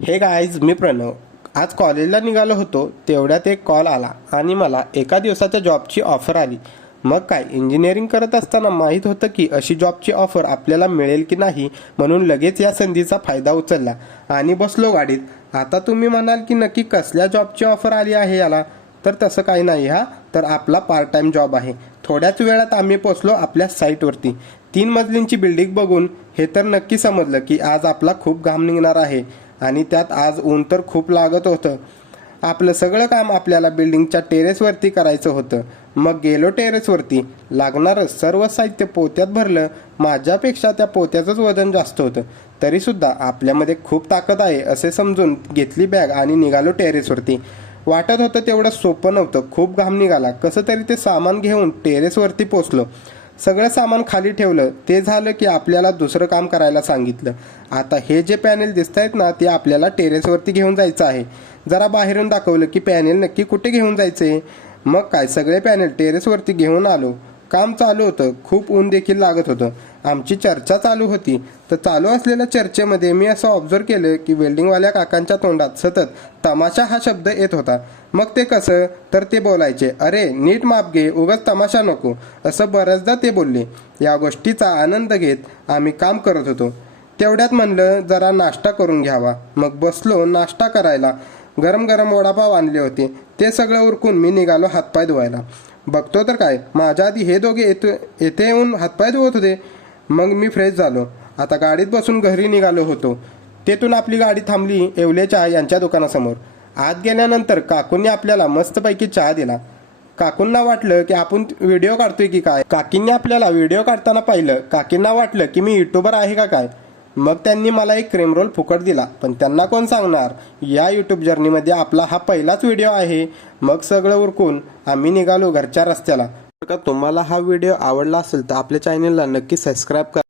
हे गाईज, मी प्रणव. आज कॉलेजला निघालो होतो तेवढ्यात एक कॉल आला आणि मला एका दिवसाच्या जॉबची ऑफर आली. मग काय, इंजिनिअरिंग करत असताना माहीत होतं की अशी जॉबची ऑफर आपल्याला मिळेल की नाही, म्हणून लगेच या संधीचा फायदा उचलला आणि बसलो गाडीत. आता तुम्ही म्हणाल की नक्की कसल्या जॉबची ऑफर आली आहे याला? तर तसं काही नाही हा, तर आपला पार्ट टाइम जॉब आहे. थोड्याच वेळात आम्ही पोचलो आपल्या साईटवरती. 3 मजलींची बिल्डिंग बघून हे तर नक्की समजलं की आज आपला खूप घाम निघणार आहे आणि त्यात आज ऊन तर खूप लागत होतं. आपलं सगळं काम आपल्याला बिल्डिंगच्या टेरेसवरती करायचं होतं. मग गेलो टेरेसवरती. लागणारं सर्व साहित्य पोत्यात भरलं. माझ्यापेक्षा त्या पोत्याचंच वजन जास्त होतं, तरीसुद्धा आपल्यामध्ये खूप ताकद आहे असे समजून घेतली बॅग आणि निघालो टेरेसवरती. वाटत होतं तेवढं सोपं नव्हतं. खूप घाम निघाला. कसं तरी ते सामान घेऊन टेरेसवरती पोचलो. सगळं सामान खाली ठेवलं. ते झालं की आपल्याला दुसरं काम करायला सांगितलं. आता हे जे पॅनेल दिसत आहेत ना, ते आपल्याला टेरेसवरती घेऊन जायचं आहे. जरा बाहेरून दाखवलं की पॅनेल नक्की कुठे घेऊन जायचे. मग काय, सगळे पॅनेल टेरेसवरती घेऊन आलो. काम चालू होतं. खूप ऊन देखील लागत होतं. आमची चर्चा चालू होती. तर चालू असलेल्या चर्चेमध्ये मी असं ऑब्झर्व केलं की वेल्डिंगवाल्या काकांच्या तोंडात सतत तमाशा हा शब्द येत होता. मग ते कसं, तर ते बोलायचे, अरे नीट माप घे, उगाच तमाशा नको, असं बऱ्याचदा ते बोलले. या गोष्टीचा आनंद घेत आम्ही काम करत होतो. तेवढ्यात म्हणलं जरा नाश्ता करून घ्यावा. मग बसलो नाश्ता करायला. गरम गरम वडापाव आणले होते. ते सगळं उरकून मी निघालो हातपाय धुवायला. बघतो तर काय, माझ्या आधी हे दोघे येथे येऊन हातपाय धुवत होते. मग मी फ्रेश झालो. आता गाडीत बसून घरी निघालो होतो. तेथून आपली गाडी थांबली येवले चहा यांच्या दुकानासमोर. आत गेल्यानंतर काकूंनी आपल्याला मस्तपैकी चहा दिला. काकूंना वाटलं की आपण व्हिडिओ काढतोय की काय. काकींनी आपल्याला व्हिडिओ काढताना पाहिलं. काकींना वाटलं की मी युट्यूबर आहे का काय. मग त्यांनी मला एक क्रीम रोल फुकट दिला. पण त्यांना कोण सांगणार, या यूट्यूब जर्नीमध्ये आपला हा पहिलाच व्हिडिओ आहे. मग सगळं उरकून आम्ही निघालो घरच्या रस्त्याला. जर का तुम्हाला हा व्हिडिओ आवडला असेल तर आपल्या चॅनलला नक्की सबस्क्राईब करा.